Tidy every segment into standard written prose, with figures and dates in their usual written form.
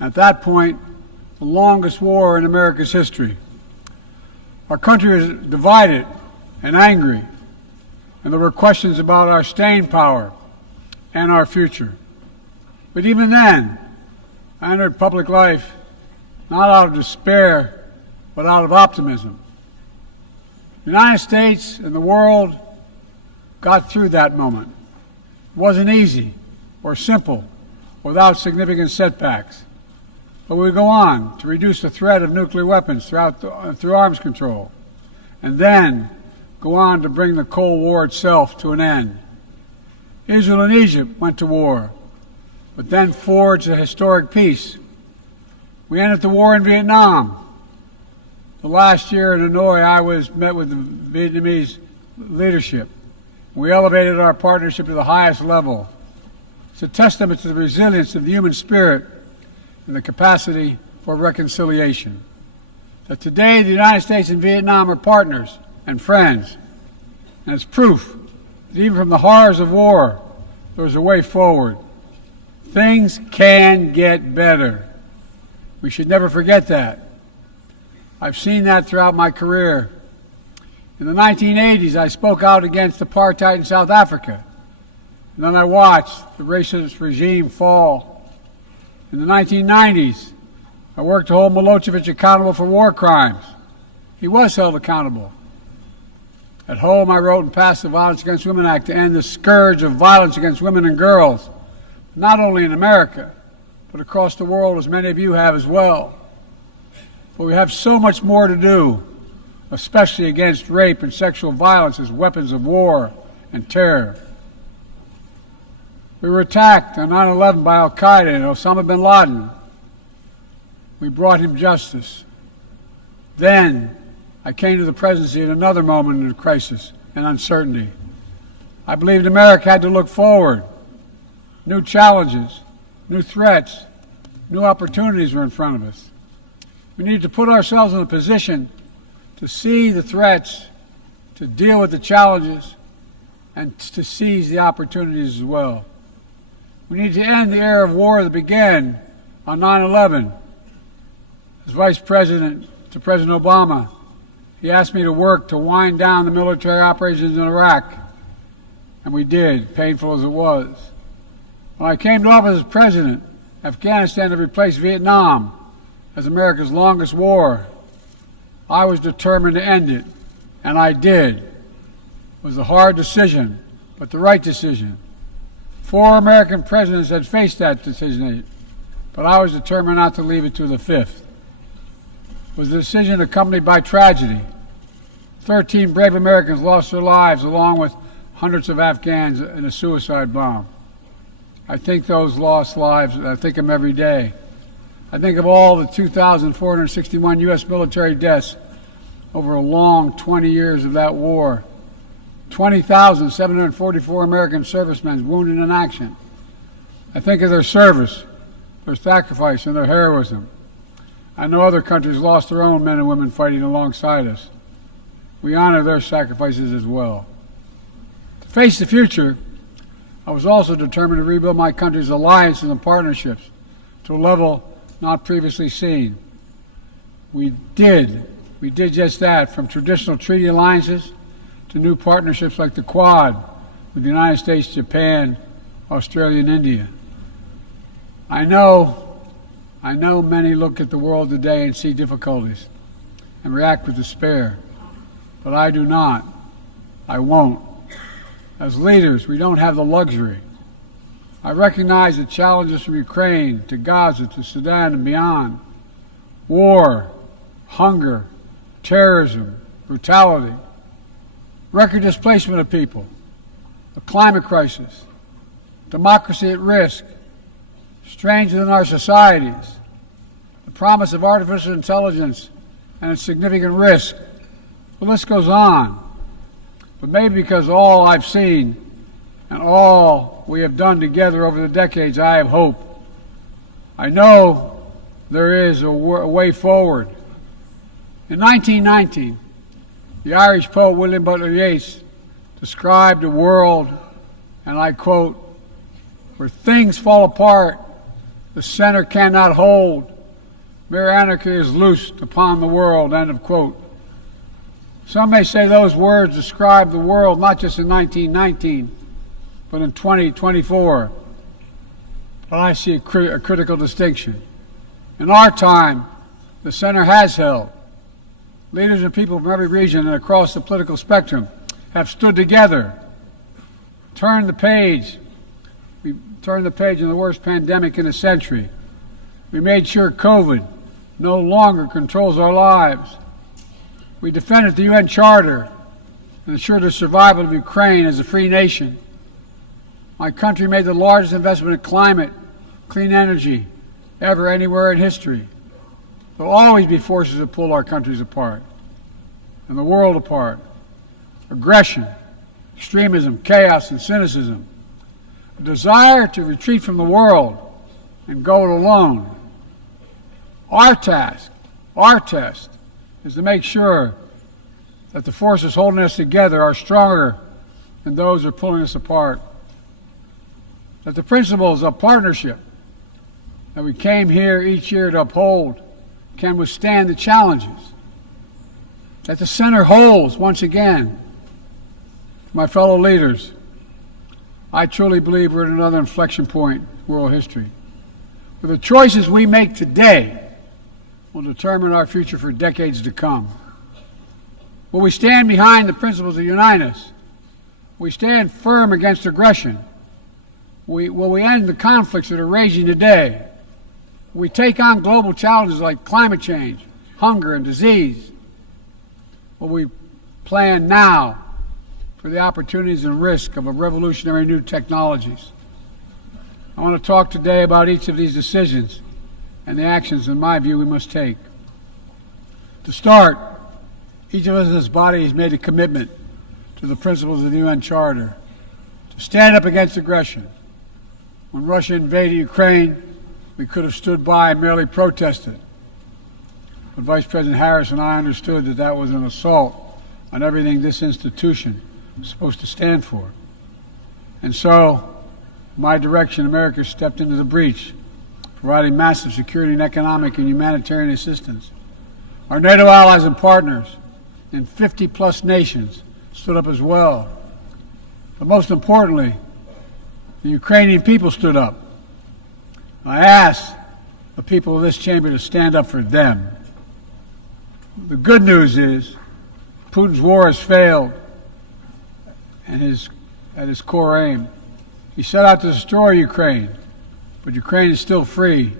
At that point, the longest war in America's history. Our country was divided and angry, and there were questions about our staying power and our future. But even then, I entered public life not out of despair, but out of optimism. The United States and the world got through that moment. It wasn't easy or simple without significant setbacks. But we go on to reduce the threat of nuclear weapons through arms control, and then go on to bring the Cold War itself to an end. Israel and Egypt went to war, but then forged a historic peace. We ended the war in Vietnam. The last year in Hanoi, I met with the Vietnamese leadership. We elevated our partnership to the highest level. It's a testament to the resilience of the human spirit and the capacity for reconciliation. That today the United States and Vietnam are partners and friends. And it's proof that even from the horrors of war, there's a way forward. Things can get better. We should never forget that. I've seen that throughout my career. In the 1980s, I spoke out against apartheid in South Africa. And then I watched the racist regime fall. In the 1990s, I worked to hold Milosevic accountable for war crimes. He was held accountable. At home, I wrote and passed the Violence Against Women Act to end the scourge of violence against women and girls, not only in America, but across the world, as many of you have as well. But we have so much more to do, especially against rape and sexual violence as weapons of war and terror. We were attacked on 9/11 by al-Qaeda and Osama bin Laden. We brought him justice. Then I came to the presidency at another moment of crisis and uncertainty. I believed America had to look forward. New challenges, new threats, new opportunities were in front of us. We needed to put ourselves in a position to see the threats, to deal with the challenges, and to seize the opportunities as well. We need to end the era of war that began on 9/11. As Vice President to President Obama, he asked me to work to wind down the military operations in Iraq, and we did, painful as it was. When I came to office as president, Afghanistan had replaced Vietnam as America's longest war. I was determined to end it, and I did. It was a hard decision, but the right decision. 4 American presidents had faced that decision, but I was determined not to leave it to the 5th. It was a decision accompanied by tragedy. 13 brave Americans lost their lives, along with hundreds of Afghans in a suicide bomb. I think those lost lives, I think of them every day. I think of all the 2,461 U.S. military deaths over a long 20 years of that war. 20,744 American servicemen wounded in action. I think of their service, their sacrifice, and their heroism. I know other countries lost their own men and women fighting alongside us. We honor their sacrifices as well. To face the future, I was also determined to rebuild my country's alliances and partnerships to a level not previously seen. We did just that, from traditional treaty alliances to new partnerships like the Quad with the United States, Japan, Australia, and India. I know many look at the world today and see difficulties and react with despair, but I do not. I won't. As leaders, we don't have the luxury. I recognize the challenges from Ukraine to Gaza to Sudan and beyond. War, hunger, terrorism, brutality, record displacement of people, a climate crisis, democracy at risk, strains within our societies, the promise of artificial intelligence and its significant risk. The list goes on. But maybe because all I've seen and all we have done together over the decades, I have hope. I know there is a way forward. In 1919, the Irish poet William Butler Yeats described a world, and I quote, where things fall apart The center cannot hold. Mere anarchy is loosed upon the world, end of quote. Some may say those words describe the world not just in 1919, but in 2024. But I see a critical distinction. In our time, the center has held. Leaders and people from every region and across the political spectrum have stood together, turned the page. We turned the page on the worst pandemic in a century. We made sure COVID no longer controls our lives. We defended the UN Charter and ensured the survival of Ukraine as a free nation. My country made the largest investment in climate, clean energy, ever anywhere in history. There will always be forces that pull our countries apart and the world apart. Aggression, extremism, chaos, and cynicism. A desire to retreat from the world and go it alone. Our task, our test, is to make sure that the forces holding us together are stronger than those who are pulling us apart. That the principles of partnership that we came here each year to uphold can withstand the challenges. That the center holds once again. My fellow leaders, I truly believe we're at another inflection point in world history. For the choices we make today will determine our future for decades to come. Will we stand behind the principles that unite us? Will we stand firm against aggression? Will we end the conflicts that are raging today? Will we take on global challenges like climate change, hunger, and disease? Will we plan now for the opportunities and risk of a revolutionary new technologies? I want to talk today about each of these decisions and the actions, in my view, we must take. To start, each of us in this body has made a commitment to the principles of the UN Charter to stand up against aggression. When Russia invaded Ukraine, we could have stood by and merely protested. But Vice President Harris and I understood that that was an assault on everything this institution was supposed to stand for. And so, in my direction, America stepped into the breach, providing massive security and economic and humanitarian assistance. Our NATO allies and partners in 50-plus nations stood up as well. But most importantly, the Ukrainian people stood up. I asked the people of this chamber to stand up for them. The good news is Putin's war has failed and at his core aim. He set out to destroy Ukraine, but Ukraine is still free.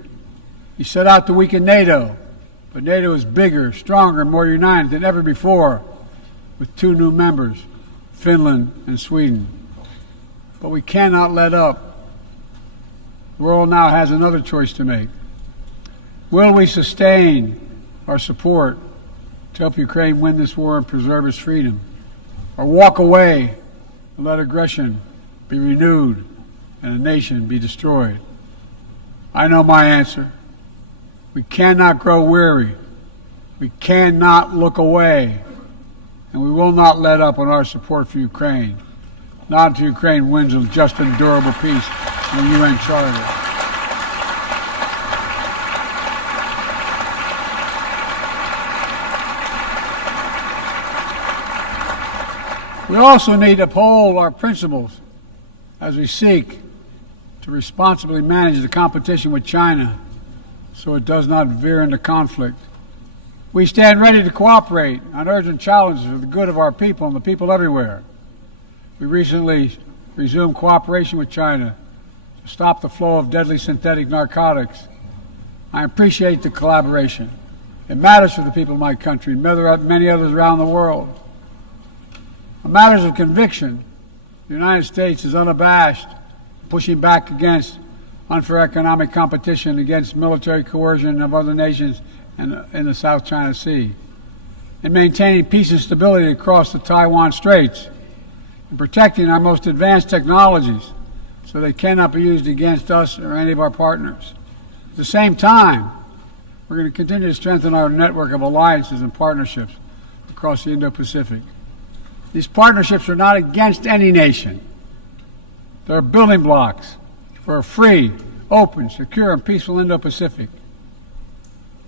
He set out to weaken NATO, but NATO is bigger, stronger, and more united than ever before, with 2 new members, Finland and Sweden. But we cannot let up. The world now has another choice to make. Will we sustain our support to help Ukraine win this war and preserve its freedom, or walk away and let aggression be renewed and a nation be destroyed? I know my answer. We cannot grow weary. We cannot look away. And we will not let up on our support for Ukraine. Not until Ukraine wins a just and durable peace in the UN Charter. We also need to uphold our principles as we seek to responsibly manage the competition with China so it does not veer into conflict. We stand ready to cooperate on urgent challenges for the good of our people and the people everywhere. We recently resumed cooperation with China to stop the flow of deadly synthetic narcotics. I appreciate the collaboration. It matters for the people of my country and many others around the world. On matters of conviction, the United States is unabashed, pushing back against unfair economic competition, against military coercion of other nations in the South China Sea, in maintaining peace and stability across the Taiwan Straits, in protecting our most advanced technologies so they cannot be used against us or any of our partners. At the same time, we're going to continue to strengthen our network of alliances and partnerships across the Indo-Pacific. These partnerships are not against any nation. They're building blocks for a free, open, secure, and peaceful Indo-Pacific.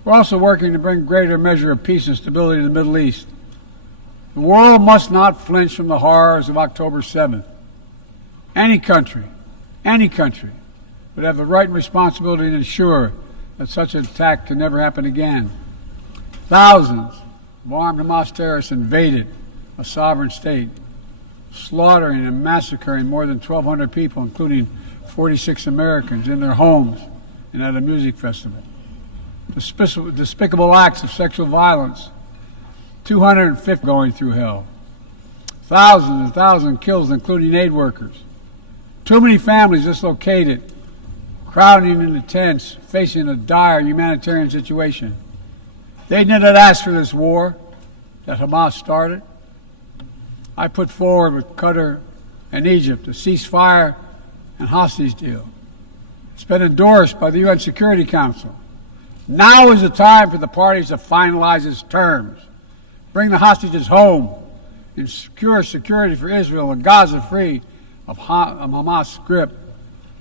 We're also working to bring greater measure of peace and stability to the Middle East. The world must not flinch from the horrors of October 7th. Any country would have the right and responsibility to ensure that such an attack can never happen again. Thousands of armed Hamas terrorists invaded a sovereign state, slaughtering and massacring more than 1,200 people, including 46 Americans, in their homes and at a music festival. Despicable acts of sexual violence, 250 going through hell, thousands and thousands killed, including aid workers. Too many families dislocated, crowding into tents, facing a dire humanitarian situation. They did not ask for this war that Hamas started. I put forward with Qatar and Egypt a ceasefire and hostage deal. It's been endorsed by the UN Security Council. Now is the time for the parties to finalize its terms, bring the hostages home, and secure security for Israel and Gaza free of Hamas' grip,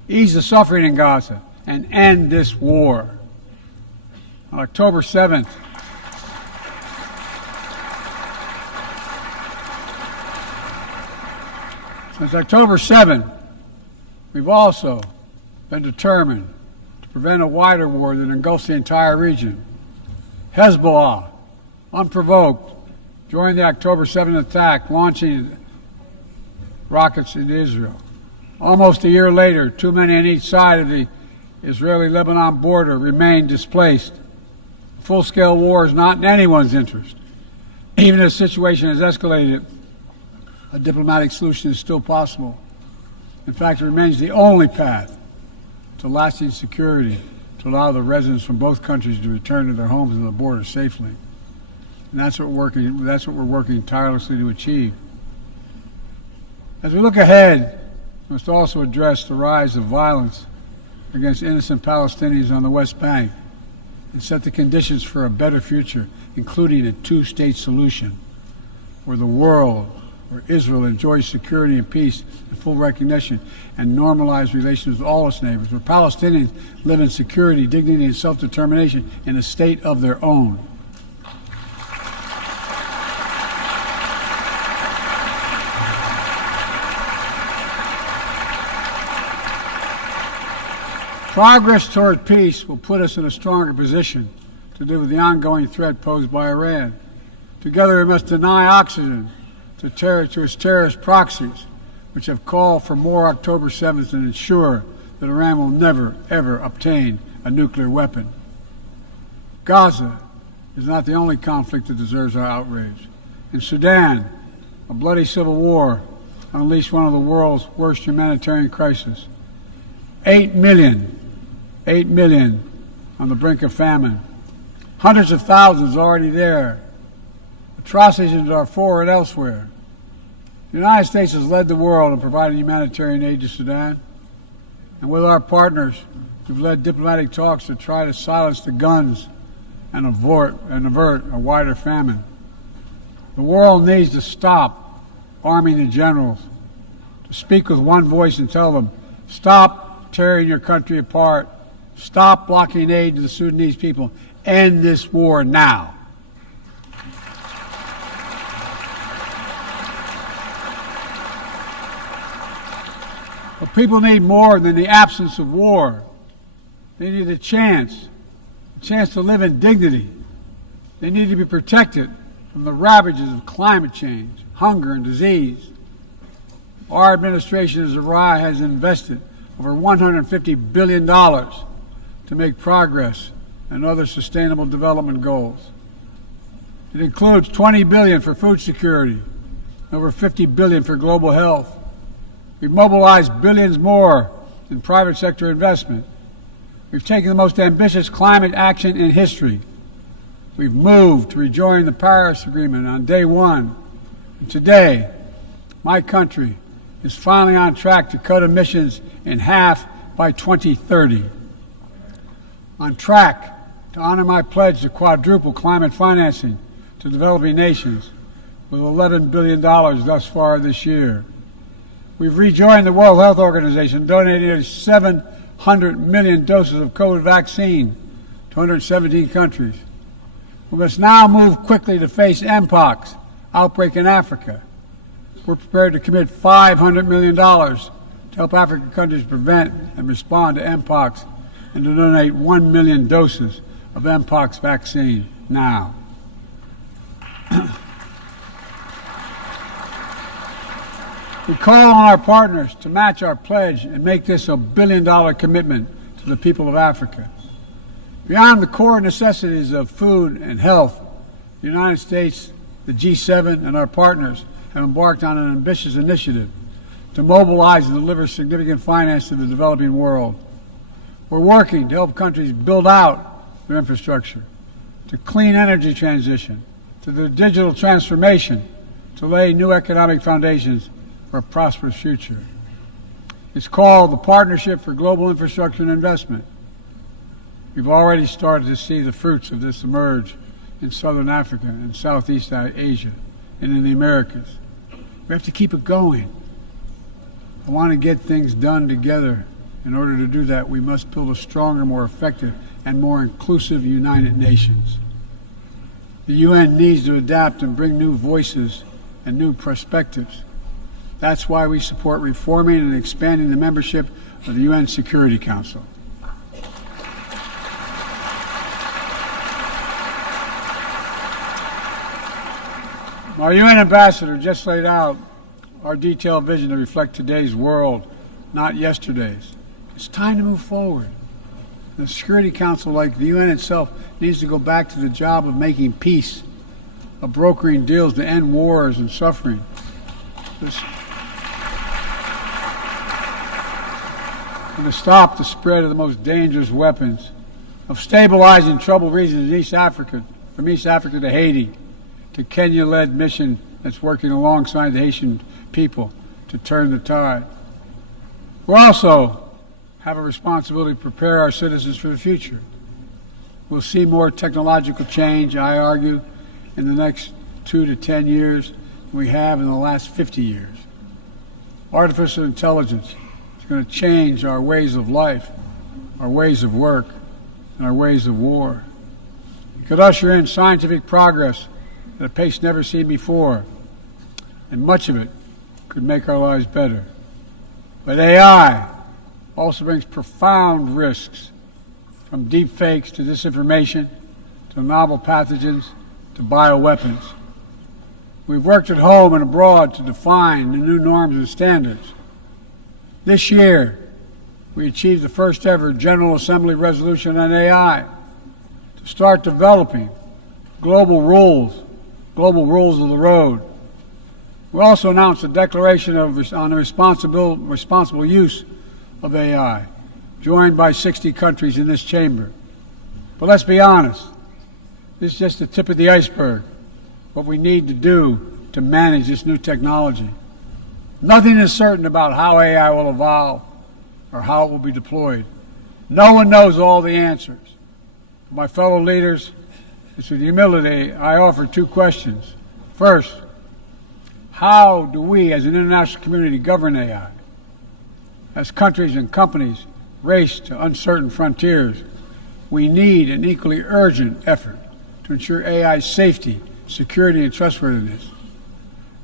ease the suffering in Gaza, and end this war. On October 7th, since October 7th, we've also been determined to prevent a wider war that engulfs the entire region. Hezbollah, unprovoked, joined the October 7th attack, launching rockets into Israel. Almost a year later, too many on each side of the Israeli-Lebanon border remain displaced. A full-scale war is not in anyone's interest. Even as the situation has escalated, a diplomatic solution is still possible. In fact, it remains the only path to lasting security to allow the residents from both countries to return to their homes and the border safely. And that's what we're working tirelessly to achieve. As we look ahead, we must also address the rise of violence against innocent Palestinians on the West Bank and set the conditions for a better future, including a two-state solution where Israel enjoys security and peace and full recognition and normalized relations with all its neighbors, where Palestinians live in security, dignity, and self-determination in a state of their own. Progress toward peace will put us in a stronger position to deal with the ongoing threat posed by Iran. Together we must deny oxygen to its terrorist proxies, which have called for more October 7th and ensure that Iran will never, ever obtain a nuclear weapon. Gaza is not the only conflict that deserves our outrage. In Sudan, a bloody civil war unleashed one of the world's worst humanitarian crises. 8 million on the brink of famine. Hundreds of thousands already there. Atrocities in Darfur and elsewhere. The United States has led the world in providing humanitarian aid to Sudan. And with our partners, we've led diplomatic talks to try to silence the guns and avert a wider famine. The world needs to stop arming the generals, to speak with one voice and tell them, stop tearing your country apart, stop blocking aid to the Sudanese people, end this war now. But people need more than the absence of war. They need a chance to live in dignity. They need to be protected from the ravages of climate change, hunger, and disease. Our administration has invested over $150 billion to make progress and other sustainable development goals. It includes $20 billion for food security, and over $50 billion for global health. We've mobilized billions more in private sector investment. We've taken the most ambitious climate action in history. We've moved to rejoin the Paris Agreement on day one. And today, my country is finally on track to cut emissions in half by 2030. On track to honor my pledge to quadruple climate financing to developing nations with $11 billion thus far this year. We've rejoined the World Health Organization, donating $7 100 million doses of COVID vaccine to 117 countries. We must now move quickly to face Mpox outbreak in Africa. We're prepared to commit $500 million to help African countries prevent and respond to Mpox and to donate 1 million doses of Mpox vaccine now. We call on our partners to match our pledge and make this a billion-dollar commitment to the people of Africa. Beyond the core necessities of food and health, the United States, the G7, and our partners have embarked on an ambitious initiative to mobilize and deliver significant finance to the developing world. We're working to help countries build out their infrastructure, to clean energy transition, to the digital transformation, to lay new economic foundations for a prosperous future. It's called the Partnership for Global Infrastructure and Investment. We've already started to see the fruits of this emerge in Southern Africa and Southeast Asia and in the Americas. We have to keep it going. I want to get things done together. In order to do that, we must build a stronger, more effective, and more inclusive United Nations. The UN needs to adapt and bring new voices and new perspectives. That's why we support reforming and expanding the membership of the UN Security Council. Our UN ambassador just laid out our detailed vision to reflect today's world, not yesterday's. It's time to move forward. The Security Council, like the UN itself, needs to go back to the job of making peace, of brokering deals to end wars and suffering. And to stop the spread of the most dangerous weapons, of stabilizing troubled regions in East Africa, from East Africa to Haiti, to Kenya-led mission that's working alongside the Haitian people to turn the tide. We also have a responsibility to prepare our citizens for the future. We'll see more technological change, I argue, in the next 2 to 10 years than we have in the last 50 years. Artificial intelligence is going to change our ways of life, our ways of work, and our ways of war. It could usher in scientific progress at a pace never seen before, and much of it could make our lives better. But AI also brings profound risks, from deep fakes to disinformation, to novel pathogens, to bioweapons. We've worked at home and abroad to define the new norms and standards. This year, we achieved the first ever General Assembly resolution on AI to start developing global rules of the road. We also announced a declaration on the responsible use of AI, joined by 60 countries in this chamber. But let's be honest, this is just the tip of the iceberg, what we need to do to manage this new technology. Nothing is certain about how AI will evolve or how it will be deployed. No one knows all the answers. My fellow leaders, it's with humility I offer 2 questions. First, how do we as an international community govern AI? As countries and companies race to uncertain frontiers, we need an equally urgent effort to ensure AI's safety, security, and trustworthiness.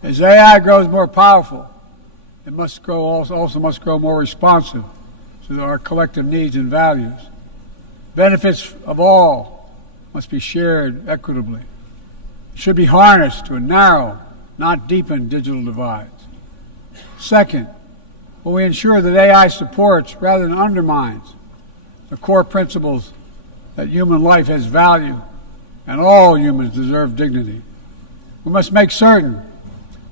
As AI grows more powerful, it also must grow more responsive to our collective needs and values. Benefits of all must be shared equitably. It should be harnessed to narrow, not deepen, digital divides. Second, will we ensure that AI supports rather than undermines the core principles that human life has value and all humans deserve dignity? We must make certain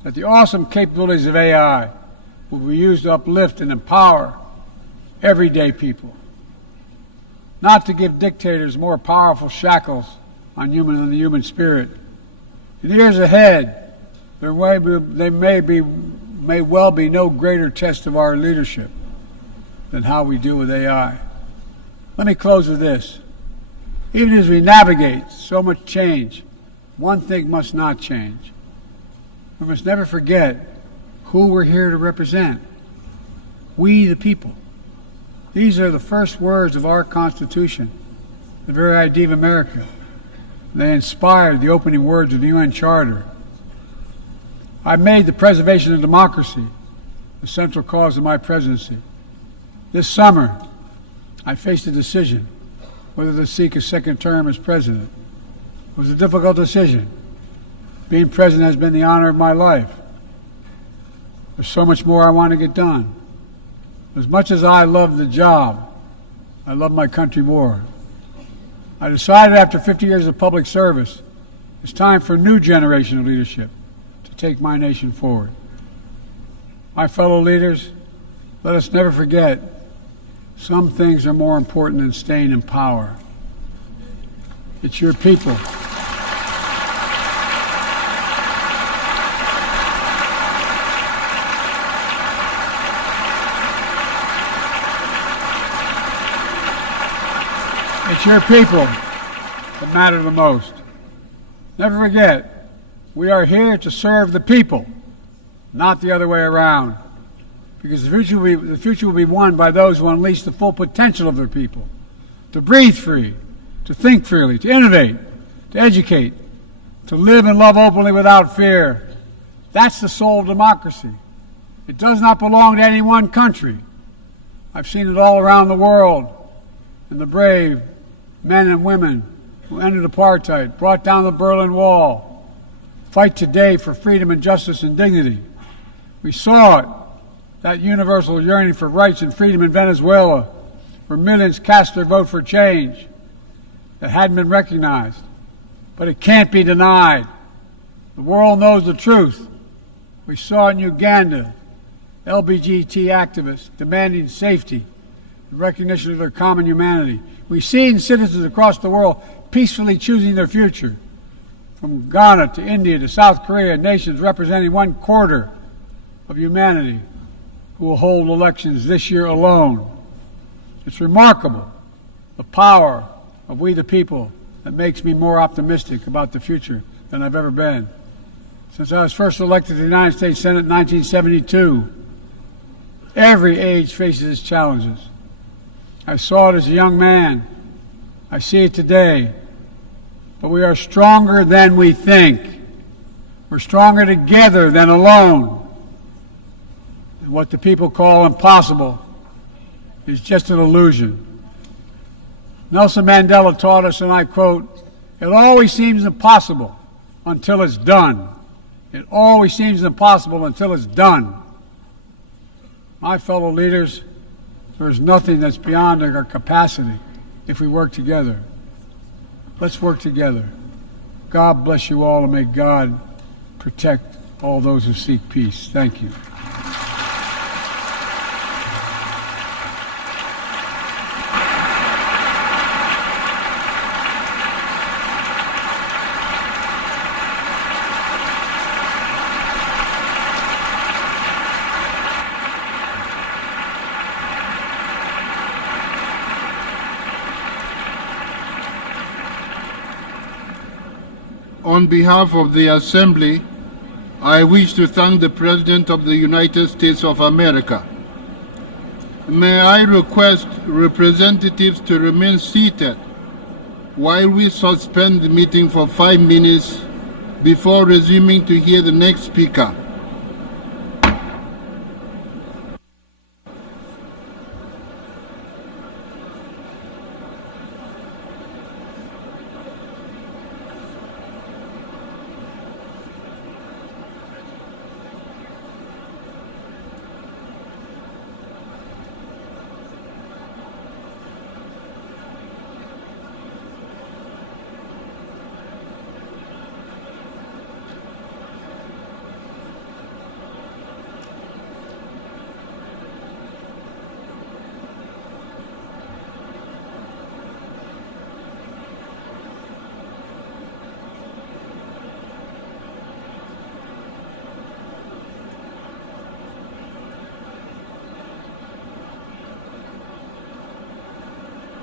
that the awesome capabilities of AI will be used to uplift and empower everyday people, not to give dictators more powerful shackles on the human spirit. In the years ahead, there may well be no greater test of our leadership than how we deal with AI. Let me close with this. Even as we navigate so much change, one thing must not change. We must never forget who we're here to represent. We, the people. These are the first words of our Constitution, the very idea of America. They inspired the opening words of the UN Charter. I made the preservation of democracy the central cause of my presidency. This summer, I faced a decision whether to seek a second term as president. It was a difficult decision. Being president has been the honor of my life. There's so much more I want to get done. As much as I love the job, I love my country more. I decided after 50 years of public service, it's time for a new generation of leadership to take my nation forward. My fellow leaders, let us never forget, some things are more important than staying in power. It's your people. It's your people that matter the most. Never forget, we are here to serve the people, not the other way around. Because the future will be won by those who unleash the full potential of their people, to breathe free, to think freely, to innovate, to educate, to live and love openly without fear. That's the soul of democracy. It does not belong to any one country. I've seen it all around the world, and the brave men and women who ended apartheid, brought down the Berlin Wall, fight today for freedom and justice and dignity. We saw it, that universal yearning for rights and freedom in Venezuela, where millions cast their vote for change that hadn't been recognized. But it can't be denied. The world knows the truth. We saw in Uganda LGBT activists demanding safety and recognition of their common humanity. We've seen citizens across the world peacefully choosing their future. From Ghana to India to South Korea, nations representing 1/4 of humanity who will hold elections this year alone. It's remarkable, the power of we the people, that makes me more optimistic about the future than I've ever been. Since I was first elected to the United States Senate in 1972, every age faces its challenges. I saw it as a young man. I see it today. But we are stronger than we think. We're stronger together than alone. And what the people call impossible is just an illusion. Nelson Mandela taught us, and I quote, "It always seems impossible until it's done. It always seems impossible until it's done." My fellow leaders, there is nothing that's beyond our capacity if we work together. Let's work together. God bless you all, and may God protect all those who seek peace. Thank you. On behalf of the Assembly, I wish to thank the President of the United States of America. May I request representatives to remain seated while we suspend the meeting for 5 minutes before resuming to hear the next speaker.